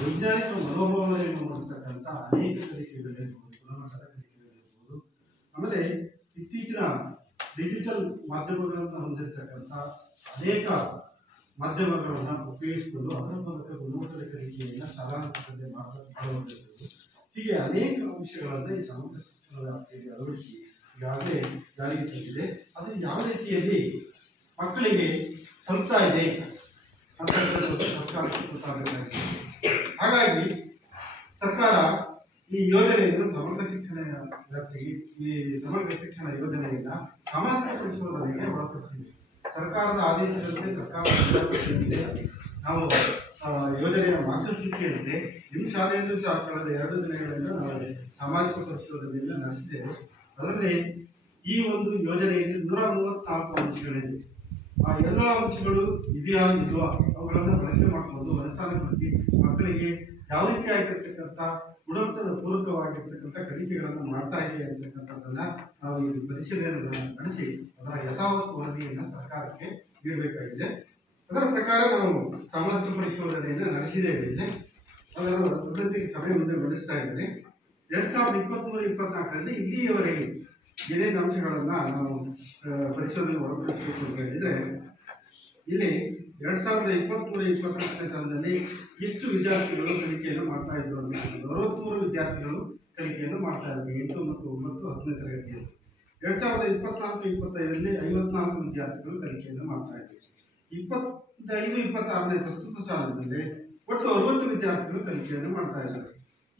ವೈಜ್ಞಾನಿಕ ಮನೋಭಾವನೆಯನ್ನು ಮಾಡತಕ್ಕಂಥ ಅನೇಕ ಕಲಿಕೆಗಳಿರ್ಬೋದು, ಗುಣಮಟ್ಟದ ಕಲಿಕೆಗಳಿರ್ಬೋದು, ಆಮೇಲೆ ಇತ್ತೀಚಿನ ಡಿಜಿಟಲ್ ಮಾಧ್ಯಮಗಳನ್ನು ಹೊಂದಿರತಕ್ಕಂಥ ಅನೇಕ ಮಾಧ್ಯಮಗಳನ್ನು ಉಪಯೋಗಿಸಿಕೊಂಡು ಅದರ ಮೂಲಕ ಗುಣಮಟ್ಟದ ಕಲಿಕೆಯನ್ನು ಶಾಲಾಂತರದಲ್ಲಿ ಮಾಡುವಂಥದ್ದು. ಹೀಗೆ ಅನೇಕ ಅಂಶಗಳನ್ನು ಈ ಸಮಗ್ರ ಶಿಕ್ಷಣ ವ್ಯಾಪ್ತಿಯಲ್ಲಿ ಅಳವಡಿಸಿ ಈಗಾಗಲೇ ಜಾರಿಗೆ ತಂದಿದೆ. ಅದು ಯಾವ ರೀತಿಯಲ್ಲಿ ಮಕ್ಕಳಿಗೆ ತಲುಪ್ತಾ ಇದೆ ಅಂತ ಸರ್ಕಾರಕ್ಕೆ ಗೊತ್ತಾಗಬೇಕಾಗಿದೆ. ಹಾಗಾಗಿ ಸರ್ಕಾರ ಈ ಯೋಜನೆಯನ್ನು ಸಮಗ್ರ ಶಿಕ್ಷಣ ವ್ಯಾಪ್ತಿಗೆ ಈ ಸಮಗ್ರ ಶಿಕ್ಷಣ ಯೋಜನೆಯನ್ನು ಸಾಮಾಜಿಕ ಪರಿಶೋಧನೆಗೆ ಒಳಪಡಿಸಿದೆ. ಸರ್ಕಾರದ ಆದೇಶದಂತೆ ನಾವು ಯೋಜನೆಯ ಮಾರ್ಗಸೂಚಿ ಇರುತ್ತೆ. ನಿಮ್ಮ ಶಾಲೆಯಲ್ಲೂ ಸಹ ಕಳೆದ 2 ದಿನಗಳಿಂದ ನಾವು ಸಾಮಾಜಿಕ ಪರಿಶೋಧನೆಯನ್ನು ನಡೆಸಿದ್ದೇವೆ. ಅದರಲ್ಲಿ ಈ ಒಂದು ಯೋಜನೆಯಲ್ಲಿ 134 ಅಂಶಗಳಿದೆ. ಆ ಎಲ್ಲ ಅಂಶಗಳು ಇದೆಯಾ ಇಲ್ವಾ ಅವುಗಳನ್ನು ಬಳಕೆ ಮಾಡಿಕೊಂಡು ಅನುಷ್ಠಾನಗೊಳಿಸಿ ಮಕ್ಕಳಿಗೆ ಯಾವ ರೀತಿ ಆಗಿರ್ತಕ್ಕಂಥ ಗುಣಮಟ್ಟದ ಪೂರಕವಾಗಿರ್ತಕ್ಕಂಥ ಕಲಿಕೆಗಳನ್ನು ಮಾಡ್ತಾ ಇದೆ ಅಂತಕ್ಕಂಥದ್ದನ್ನು ನಾವು ಈ ಪರಿಶೀಲನೆಯನ್ನು ನಡೆಸಿ ಅದರ ಯಥಾವತ್ ವರದಿಯನ್ನು ಸರ್ಕಾರಕ್ಕೆ ನೀಡಬೇಕಾಗಿದೆ. ಅದರ ಪ್ರಕಾರ ನಾವು ಸಾಮಾಜಿಕ ಪರಿಶೋಧನೆಯನ್ನು ನಡೆಸಿದ್ದೇವೆ. ಅದರ ಸಭೆ ಮುಂದೆ ಮಂಡಿಸ್ತಾ ಇದ್ದೇನೆ. 2023-24ರಲ್ಲಿ ಇಲ್ಲಿಯವರೆಗೆ ಏನೇನು ಅಂಶಗಳನ್ನು ನಾವು ಪರಿಶೋಧನೆ ಒಳಪಡಿಸಬೇಕು ಅಂತ ಹೇಳಿದರೆ, ಇಲ್ಲಿ 2023-24ನೇ ಸಾಲಿನಲ್ಲಿ ಎಷ್ಟು ವಿದ್ಯಾರ್ಥಿಗಳು ಕಲಿಕೆಯನ್ನು ಮಾಡ್ತಾ ಇದ್ರು ಅಂತ 63 ವಿದ್ಯಾರ್ಥಿಗಳು ಕಲಿಕೆಯನ್ನು ಮಾಡ್ತಾ ಇದ್ದಾರೆ 8 ಮತ್ತು 9 10ನೇ ತರಗತಿಯಲ್ಲಿ. 2024-25ರಲ್ಲಿ 54 ವಿದ್ಯಾರ್ಥಿಗಳು ಕಲಿಕೆಯನ್ನು ಮಾಡ್ತಾ ಇದ್ದಾರೆ. 25-26ನೇ ಪ್ರಸ್ತುತ ಸಾಲಿನಲ್ಲಿ ಒಟ್ಟು 60 ವಿದ್ಯಾರ್ಥಿಗಳು ಕಲಿಕೆಯನ್ನು ಮಾಡ್ತಾ ಇದ್ದಾರೆ.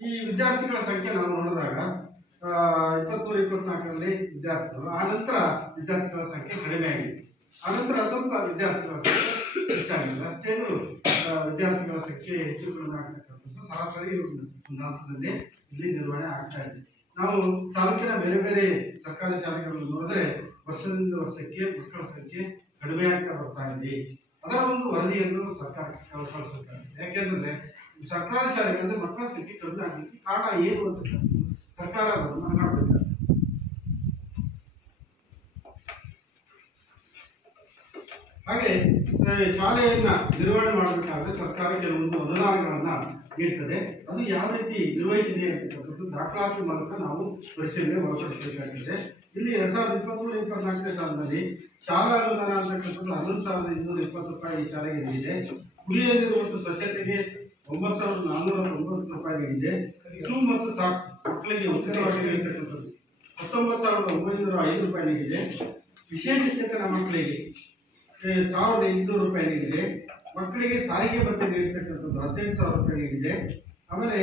ಈ ವಿದ್ಯಾರ್ಥಿಗಳ ಸಂಖ್ಯೆ ನಾವು ನೋಡಿದಾಗ 23-24ರಲ್ಲಿ ವಿದ್ಯಾರ್ಥಿಗಳು, ಆ ನಂತರ ವಿದ್ಯಾರ್ಥಿಗಳ ಸಂಖ್ಯೆ ಕಡಿಮೆ ಆಗಿದೆ. ಆನಂತರ ಸ್ವಲ್ಪ ವಿದ್ಯಾರ್ಥಿಗಳ ಸಂಖ್ಯೆ ಹೆಚ್ಚಾಗಿದೆ. ಅಷ್ಟೇನು ವಿದ್ಯಾರ್ಥಿಗಳ ಸಂಖ್ಯೆ ಹೆಚ್ಚು ಕಡಿಮೆ ಆಗ್ತಕ್ಕಂಥದ್ದು ಸರಾಸರಿ ಒಂದು ಹಂತದಲ್ಲಿ ಇಲ್ಲಿ ನಿರ್ವಹಣೆ ಆಗ್ತಾ ಇದೆ. ನಾವು ತಾಲೂಕಿನ ಬೇರೆ ಬೇರೆ ಸರ್ಕಾರಿ ಶಾಲೆಗಳನ್ನು ನೋಡಿದ್ರೆ ವರ್ಷದಿಂದ ವರ್ಷಕ್ಕೆ ಮಕ್ಕಳ ಸಂಖ್ಯೆ ಕಡಿಮೆ ಆಗ್ತಾ ಬರ್ತಾ ಇದೆ. ಅದರ ಒಂದು ವರದಿಯನ್ನು ಸರ್ಕಾರಕ್ಕೆ ಕಳಿಸಬೇಕಾಗಿದೆ. ಯಾಕೆಂದ್ರೆ ಸರ್ಕಾರಿ ಶಾಲೆಗಳಲ್ಲಿ ಮಕ್ಕಳ ಸಂಖ್ಯೆ ಕಡಿಮೆ ಆಗಲಿಕ್ಕೆ ಕಾರಣ ಏನು ಅಂತ ಸರ್ಕಾರ ಅದನ್ನು ಮಾಡಬೇಕಾಗಿದೆ. ಹಾಗೆ ಶಾಲೆಯನ್ನ ನಿರ್ವಹಣೆ ಮಾಡಬೇಕಾದ್ರೆ ಸರ್ಕಾರ ಕೆಲವೊಂದು ಅನುದಾನಗಳನ್ನ ನೀಡ್ತದೆ. ಅದು ಯಾವ ರೀತಿ ನಿರ್ವಹಿಸಿದೆ ಅಂತಕ್ಕಂಥದ್ದು ದಾಖಲಾತಿ ಮೂಲಕ ನಾವು ಪರಿಶೀಲನೆ ಒಳಪಡಿಸಬೇಕಾಗಿದೆ. ಇಲ್ಲಿ 2023-24ನೇ ಸಾಲಿನಲ್ಲಿ ಶಾಲಾ ಅನುದಾನ ಅಂತಕ್ಕಂಥದ್ದು 11,220 ರೂಪಾಯಿ ಈ ಶಾಲೆಗೆ ನೀಡಿದೆ. ಕುಡಿಯುವ ನೀರು ಮತ್ತು ಸ್ವಚ್ಛತೆಗೆ 9,490 ರೂಪಾಯಿ ನೀಡಿದೆ. ಶೂ ಮತ್ತು ಸಾಕ್ಸ್ ಮಕ್ಕಳಿಗೆ ಉಚಿತವಾಗಿ ನೀಡತಕ್ಕಂಥದ್ದು 19,905 ರೂಪಾಯಿ ನೀಡಿದೆ. ವಿಶೇಷಚೇತನ ಮಕ್ಕಳಿಗೆ 1,800 ರೂಪಾಯಿ ನೀಡಿದೆ. ಮಕ್ಕಳಿಗೆ ಸಾರಿಗೆ ಭತ್ಯೆ ನೀಡತಕ್ಕಂಥದ್ದು 15,000 ರೂಪಾಯಿ ನೀಡಿದೆ. ಆಮೇಲೆ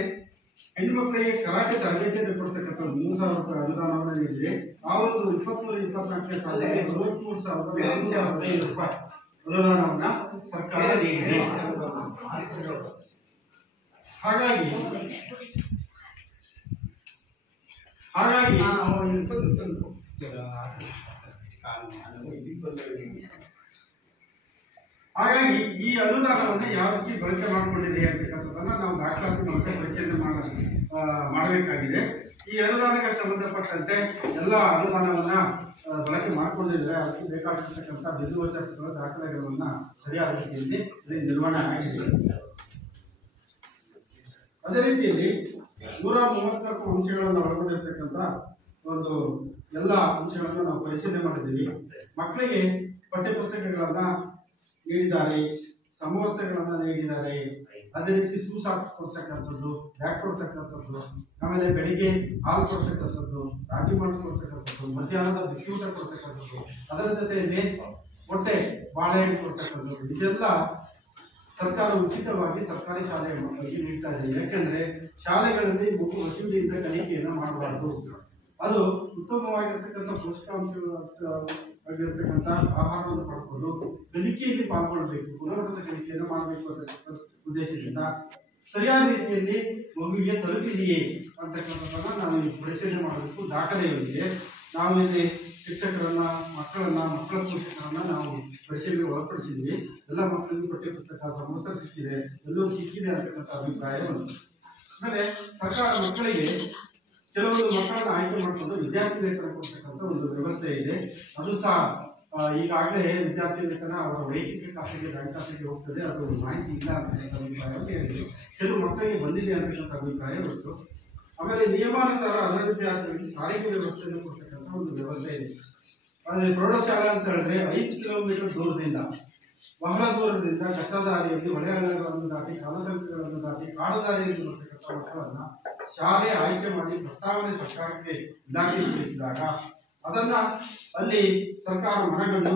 ಹೆಣ್ಣು ಮಕ್ಕಳಿಗೆ ಕರಾಟೆ ತರಬೇತಿಯನ್ನು ಕೊಡ್ತಕ್ಕಂಥದ್ದು 3,000 ರೂಪಾಯಿ ಅನುದಾನವನ್ನು ನೀಡಿದೆ. ಆ ಒಂದು 23-24ನೇ ಸಾಲಿನಲ್ಲಿ 63,415 ರೂಪಾಯಿ ಅನುದಾನವನ್ನು ಸರ್ಕಾರ ನೀಡಿದೆ. ಹಾಗಾಗಿ ಈ ಅನುದಾನವನ್ನು ಯಾವ ರೀತಿ ಬಳಕೆ ಮಾಡಿಕೊಂಡಿದೆ ಅಂತಕ್ಕಂಥದ್ದನ್ನು ನಾವು ದಾಖಲಾತಿ ಮೂಲಕ ಪರಿಶೀಲನೆ ಮಾಡಬೇಕಾಗಿದೆ. ಈ ಅನುದಾನಕ್ಕೆ ಸಂಬಂಧಪಟ್ಟಂತೆ ಎಲ್ಲ ಅನುದಾನವನ್ನು ಬಳಕೆ ಮಾಡಿಕೊಂಡಿದ್ರೆ ಅದಕ್ಕೆ ಬೇಕಾಗಿರ್ತಕ್ಕಂಥ ಬಿಂದುವಚಕಗಳ ದಾಖಲೆಗಳನ್ನು ಸರಿಯಾದ ರೀತಿಯಲ್ಲಿ ನಿರ್ವಹಣೆ ಆಗಿದೆ. ಅದೇ ರೀತಿಯಲ್ಲಿ 134 ಅಂಶಗಳನ್ನು ಒಳಗೊಂಡಿರ್ತಕ್ಕಂಥ ಒಂದು ಎಲ್ಲ ಅಂಶಗಳನ್ನು ನಾವು ಪರಿಶೀಲನೆ ಮಾಡಿದ್ದೀವಿ. ಮಕ್ಕಳಿಗೆ ಪಠ್ಯಪುಸ್ತಕಗಳನ್ನು ನೀಡಿದ್ದಾರೆ, ಸಮವಸ್ತ್ರಗಳನ್ನು ನೀಡಿದ್ದಾರೆ, ಅದೇ ರೀತಿ ಶೂ ಸಾಕ್ಸ್ ಕೊಡ್ತಕ್ಕಂಥದ್ದು, ಬ್ಯಾಗ್ ಕೊಡ್ತಕ್ಕಂಥದ್ದು, ಆಮೇಲೆ ಬೆಳಿಗ್ಗೆ ಹಾಲು ಕೊಡ್ತಕ್ಕಂಥದ್ದು, ರಾಗಿ ಮಾಲ್ಟ್ ಕೊಡ್ತಕ್ಕಂಥದ್ದು, ಮಧ್ಯಾಹ್ನದ ಬಿಸಿ ಊಟ ಕೊಡ್ತಕ್ಕಂಥದ್ದು, ಅದರ ಜೊತೆಯಲ್ಲಿ ಮೊಟ್ಟೆ ಬಾಳೆಹಣ್ಣು ಕೊಡ್ತಕ್ಕಂಥದ್ದು, ಇದೆಲ್ಲ ಸರ್ಕಾರ ಉಚಿತವಾಗಿ ಸರ್ಕಾರಿ ಶಾಲೆಯ ಮಕ್ಕಳಿಗೆ ನೀಡ್ತಾ ಇದೆ. ಯಾಕೆಂದ್ರೆ ಶಾಲೆಗಳಲ್ಲಿ ಮಗು ಹಸಿವಿನಿಂದ ಕಲಿಕೆಯನ್ನು ಮಾಡಬಾರ್ದು, ಅದು ಉತ್ತಮವಾಗಿರ್ತಕ್ಕಂಥ ಪೋಷಕಾಂಶವಾಗಿರ್ತಕ್ಕಂಥ ಆಹಾರವನ್ನು ಪಡ್ಕೊಂಡು ಕಲಿಕೆಯಲ್ಲಿ ಪಾಲ್ಗೊಳ್ಳಬೇಕು, ಗುಣಮಟ್ಟದ ಕಲಿಕೆಯನ್ನು ಮಾಡಬೇಕು ಅಂತಕ್ಕಂಥ ಉದ್ದೇಶದಿಂದ ಸರಿಯಾದ ರೀತಿಯಲ್ಲಿ ಮಗುವಿಗೆ ತಲುಪಿದೆಯೇ ಅಂತಕ್ಕಂಥದ್ದನ್ನು ನಾವು ಪರಿಶೀಲನೆ ಮಾಡಬೇಕು. ದಾಖಲೆಯೊಂದಿಗೆ ನಾವು ಇಲ್ಲಿ ಶಿಕ್ಷಕರನ್ನ, ಮಕ್ಕಳ ಪೋಷಕರನ್ನ ನಾವು ಪರಿಶೀಲನೆಗೆ ಒಳಪಡಿಸಿದ್ವಿ. ಎಲ್ಲ ಮಕ್ಕಳಿಗೂ ಪಠ್ಯಪುಸ್ತಕ ಸಮವಸ್ತ್ರ ಸಿಕ್ಕಿದೆ, ಎಲ್ಲವೂ ಸಿಕ್ಕಿದೆ ಅಂತಕ್ಕಂಥ ಅಭಿಪ್ರಾಯ ಬಂತು. ಆಮೇಲೆ ಸರ್ಕಾರ ಮಕ್ಕಳಿಗೆ ಕೆಲವೊಂದು ಮಕ್ಕಳನ್ನು ಆಯ್ಕೆ ಮಾಡಿಕೊಂಡು ವಿದ್ಯಾರ್ಥಿ ವೇತನ ಕೊಡ್ತಕ್ಕಂಥ ಒಂದು ವ್ಯವಸ್ಥೆ ಇದೆ. ಅದು ಸಹ ಈಗಾಗಲೇ ವಿದ್ಯಾರ್ಥಿ ವೇತನ ಅವರ ವೈಯಕ್ತಿಕ ಖಾತೆಗೆ, ಬ್ಯಾಂಕ್ ಖಾತೆಗೆ ಹೋಗ್ತದೆ. ಅದು ಮಾಹಿತಿ ಇಲ್ಲ ಅಂತಕ್ಕಂಥ ಅಭಿಪ್ರಾಯವನ್ನು ಹೇಳಿದ್ರು. ಕೆಲವು ಮಕ್ಕಳಿಗೆ ಬಂದಿದೆ ಅಂತಕ್ಕಂಥ ಅಭಿಪ್ರಾಯ ಬಂತು. ಆಮೇಲೆ ನಿಯಮಾನುಸಾರ ಅದರ ವಿದ್ಯಾರ್ಥಿಗಳಿಗೆ ಸಾರಿಗೆ ವ್ಯವಸ್ಥೆಯನ್ನು ಕೊಡ್ತಕ್ಕಂಥ ಒಂದು ವ್ಯವಸ್ಥೆ ಇದೆ. ಆದರೆ ಪ್ರೌಢಶಾಲಾ ಅಂತ ಹೇಳಿದ್ರೆ 5 ಕಿಲೋಮೀಟರ್ ದೂರದಿಂದ, ಬಹಳ ದೂರದಿಂದ ಕಸದಾರಿಯಲ್ಲಿ ಹೊಳೆಹಳ್ಳಗಳನ್ನು ದಾಟಿ, ಕಾಲಸಂಖ್ಯೆಗಳನ್ನು ದಾಟಿ, ಕಾಡು ದಾರಿಯಲ್ಲಿ ಬರ್ತಕ್ಕಂಥ ಮಕ್ಕಳನ್ನ ಶಾಲೆ ಆಯ್ಕೆ ಮಾಡಿ ಪ್ರಸ್ತಾವನೆ ಸರ್ಕಾರಕ್ಕೆ ಇಲಾಖೆ ಸಲ್ಲಿಸಿದಾಗ ಅದನ್ನ ಅಲ್ಲಿ ಸರ್ಕಾರ ಮನಗಂಡು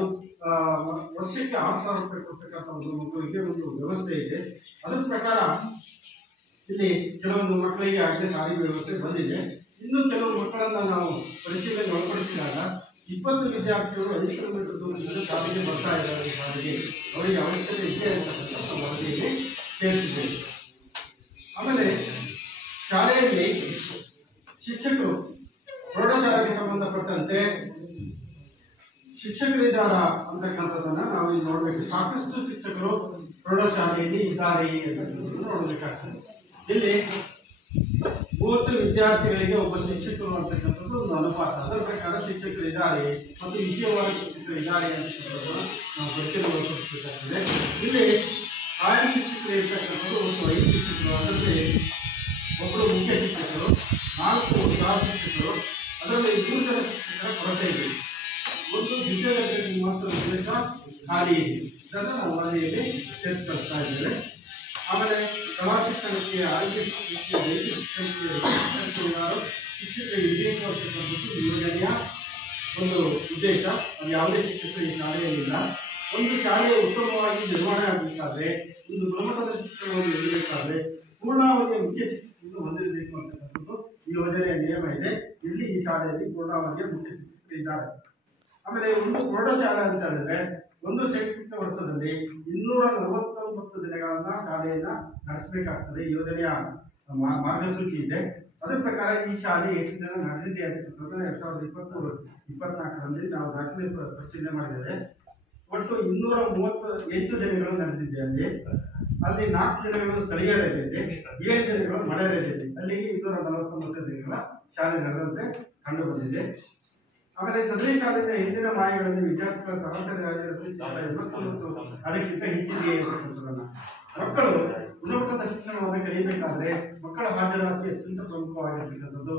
ವರ್ಷಕ್ಕೆ 6,000 ರೂಪಾಯಿ ಕೊಡ್ತಕ್ಕಂಥ ಒಂದು ಮಗುವಿಗೆ ಒಂದು ವ್ಯವಸ್ಥೆ ಇದೆ. ಅದರ ಪ್ರಕಾರ ಇಲ್ಲಿ ಕೆಲವೊಂದು ಮಕ್ಕಳಿಗೆ ಆಗಲೇ ಸಾರಿಗೆ ವ್ಯವಸ್ಥೆ ಬಂದಿದೆ. ಇನ್ನು ಕೆಲವು ಮಕ್ಕಳನ್ನ ನಾವು ಪರಿಶೀಲನೆ ಒಳಪಡಿಸಿದಾಗ 20 ವಿದ್ಯಾರ್ಥಿಗಳು 5 ಕಿಲೋಮೀಟರ್ ದೂರದಿಂದ ಶಾಲೆಗೆ ಬರ್ತಾ ಇದ್ದಾರೆ. ಶಾಲೆಗೆ ಅವರಿಗೆ ಅವಶ್ಯಕತೆ ಇದೆ ಅಂತಕ್ಕಂಥ ವರದಿಯಲ್ಲಿ ಸೇರಿಸಿದ್ದೇವೆ. ಆಮೇಲೆ ಶಾಲೆಯಲ್ಲಿ ಶಿಕ್ಷಕರು, ಪ್ರೌಢಶಾಲೆಗೆ ಸಂಬಂಧಪಟ್ಟಂತೆ ಶಿಕ್ಷಕರಿದ್ದಾರ ಅಂತಕ್ಕಂಥದ್ದನ್ನು ನಾವು ಇಲ್ಲಿ ನೋಡಬೇಕು. ಸಾಕಷ್ಟು ಶಿಕ್ಷಕರು ಪ್ರೌಢಶಾಲೆಯಲ್ಲಿ ಇದ್ದಾರೆ ಅಂತಕ್ಕಂಥದ್ದನ್ನು ನೋಡಬೇಕಾಗ್ತದೆ. ಇಲ್ಲಿ 30 ವಿದ್ಯಾರ್ಥಿಗಳಿಗೆ ಒಬ್ಬ ಶಿಕ್ಷಕರು ಅಂತಕ್ಕಂಥದ್ದು ಒಂದು ಅನುಪಾತ. ಅದರ ಪ್ರಕಾರ ಶಿಕ್ಷಕರು ಇದ್ದಾರೆ ಮತ್ತು ವಿಷಯವಾದ ಶಿಕ್ಷಕರು ಇದ್ದಾರೆ ಅಂತಕ್ಕಂಥದ್ದನ್ನು ನಾವು ಪರಿಶೀಲನೆ. ಇಲ್ಲಿ ಕಾಯಂ ಶಿಕ್ಷಕರು ಇರ್ತಕ್ಕಂಥದ್ದು ಒಂದು 5 ಶಿಕ್ಷಕರು, ಅದರಲ್ಲಿ ಒಬ್ಬರು ಮುಖ್ಯ ಶಿಕ್ಷಕರು, 4 ಸಹ ಶಿಕ್ಷಕರು, ಅದರಲ್ಲಿ 3 ಜನ ಶಿಕ್ಷಕರ ಕೊರತೆ ಇದೆ. ಒಂದು ದ್ವಿತೀಯ ಮಾತ್ರ ಉದ್ದೇಶ ಖಾಲಿ ಇದೆ. ಇದನ್ನು ನಾವು ವರದಿಯಲ್ಲಿ ಸೇರಿಸ್ಕೊಳ್ತಾ ಇದ್ದೇವೆ. ಆಮೇಲೆ ಕಲಾ ಶಿಕ್ಷಣಕ್ಕೆ, ಆರೋಗ್ಯ ಶಿಕ್ಷಣಕ್ಕೆ, ವೈದ್ಯ ಶಿಕ್ಷಣಕ್ಕೆ ಶಿಕ್ಷಕರ ವಿಧೇಯಕ ಅಂತಕ್ಕಂಥದ್ದು ಯೋಜನೆಯ ಒಂದು ಉದ್ದೇಶ. ಅದು ಯಾವುದೇ ಶಿಕ್ಷಕರು ಈ ಶಾಲೆಯಲ್ಲಿಲ್ಲ. ಒಂದು ಶಾಲೆಯ ಉತ್ತಮವಾಗಿ ನಿರ್ವಹಣೆ ಆಗಬೇಕಾದ್ರೆ, ಒಂದು ಗುಣಮಟ್ಟದ ಶಿಕ್ಷಣವನ್ನು ನೀಡಬೇಕಾದ್ರೆ ಪೂರ್ಣಾವಧಿಯ ಮುಖ್ಯ ಶಿಕ್ಷಕರನ್ನು ಹೊಂದಿರಬೇಕು ಅಂತಕ್ಕಂಥದ್ದು ಈ ಯೋಜನೆಯ ನಿಯಮ ಇದೆ. ಇಲ್ಲಿ ಈ ಶಾಲೆಯಲ್ಲಿ ಪೂರ್ಣಾವಧಿಯ ಮುಖ್ಯ ಶಿಕ್ಷಕರು ಇದ್ದಾರೆ. ಆಮೇಲೆ ಒಂದು ಪ್ರೌಢಶಾಲೆ ಅಂತ ಹೇಳಿದ್ರೆ ಒಂದು ಶೈಕ್ಷಣಿಕ ವರ್ಷದಲ್ಲಿ 249 ದಿನಗಳನ್ನ ಶಾಲೆಯನ್ನ ನಡೆಸಬೇಕಾಗ್ತದೆ. ಈ ಯೋಜನೆಯ ಮಾರ್ಗಸೂಚಿ ಇದೆ. ಅದರ ಪ್ರಕಾರ ಈ ಶಾಲೆ ಎಷ್ಟು ದಿನ ನಡೆದಿದೆ ಅಂತಕ್ಕಂಥದ್ದು 2023-24ರಲ್ಲಿ ನಾವು ದಾಖಲೆ ಪರಿಶೀಲನೆ ಮಾಡಿದ್ದೇವೆ. ಒಟ್ಟು 238 ದಿನಗಳು ನಡೆದಿದೆ. ಅಲ್ಲಿ 4 ದಿನಗಳು ಸ್ಥಳೀಯ ರಜೆ ಇದೆ, 7 ದಿನಗಳು ಮಳೆ ರಜೆ ಇದೆ. ಅಲ್ಲಿಗೆ 249 ದಿನಗಳ ಶಾಲೆ ನಡೆದಂತೆ ಕಂಡು ಬಂದಿದೆ. ಆಮೇಲೆ ಸದರಿ ಶಾಲೆಯ ಹಿಂದಿನ ಮಾಹಿತಿಗಳಲ್ಲಿ ವಿದ್ಯಾರ್ಥಿಗಳ ಸರಾಸರಿ ಹಾಜರಾತಿ 89 ಅದಕ್ಕಿಂತ ಹೆಚ್ಚಿದೆ ಅಂತಕ್ಕಂಥದ್ದನ್ನ. ಮಕ್ಕಳು ಗುಣಮಟ್ಟದ ಶಿಕ್ಷಣವನ್ನು ಕಲಿಯಬೇಕಾದ್ರೆ ಮಕ್ಕಳ ಹಾಜರಾತಿ ಅತ್ಯಂತ ಪ್ರಮುಖವಾಗಿರ್ತಕ್ಕಂಥದ್ದು.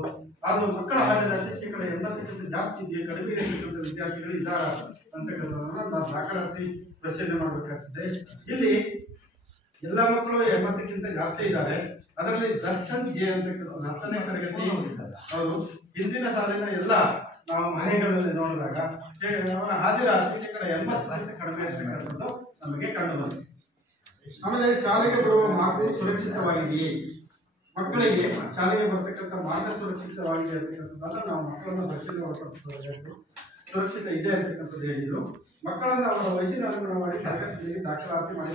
ಅದು ಮಕ್ಕಳ ಹಾಜರಾತಿ 80% ಜಾಸ್ತಿ ಇದೆಯೇ, ಕಡಿಮೆ ಇರತಕ್ಕಂಥ ವಿದ್ಯಾರ್ಥಿಗಳು ಇದ್ದಾರೆ ಅಂತಕ್ಕಂಥದ್ದನ್ನ ನಾವು ದಾಖಲಾತಿ ಪರಿಶೀಲನೆ ಮಾಡಬೇಕಾಗ್ತದೆ. ಇಲ್ಲಿ ಎಲ್ಲ ಮಕ್ಕಳು 80ಕ್ಕಿಂತ ಜಾಸ್ತಿ ಇದ್ದಾರೆ. ಅದರಲ್ಲಿ ದರ್ಶನ್ ಜೆ ಅಂತಕ್ಕಂಥ 10ನೇ ತರಗತಿ ಅವರು ಹಿಂದಿನ ಸಾಲಿನ ಎಲ್ಲ ನಾವು ಮನೆಗಳಲ್ಲಿ ನೋಡಿದಾಗ ಅವರ ಹಾಜರಾತಿ 80% ಕಡಿಮೆ ಇರ್ತಕ್ಕಂಥದ್ದು ನಮಗೆ ಕಂಡು ಬಂದಿದೆ. ಆಮೇಲೆ ಶಾಲೆಗೆ ಬರುವ ಮಾರ್ಗ ಸುರಕ್ಷಿತವಾಗಿದೆಯೇ, ಮಕ್ಕಳಿಗೆ ಶಾಲೆಗೆ ಬರ್ತಕ್ಕಂಥ ಮಾರ್ಗ ಸುರಕ್ಷಿತವಾಗಿದೆ ಅಂತಕ್ಕಂಥದ್ದನ್ನ ನಾವು ಮಕ್ಕಳನ್ನು ಪರಿಶೀಲನೆ ಒಳಪಡಿಸಬೇಕು. ಸುರಕ್ಷಿತ ಇದೆ ಅಂತಕ್ಕಂಥದ್ದು ಹೇಳಿದ್ರು. ಮಕ್ಕಳನ್ನು ಅವರ ವಯಸ್ಸಿನ ಅನುಗುಣವಾಗಿ ತರಗತಿಗಳಿಗೆ ದಾಖಲಾತಿ ಮಾಡಿ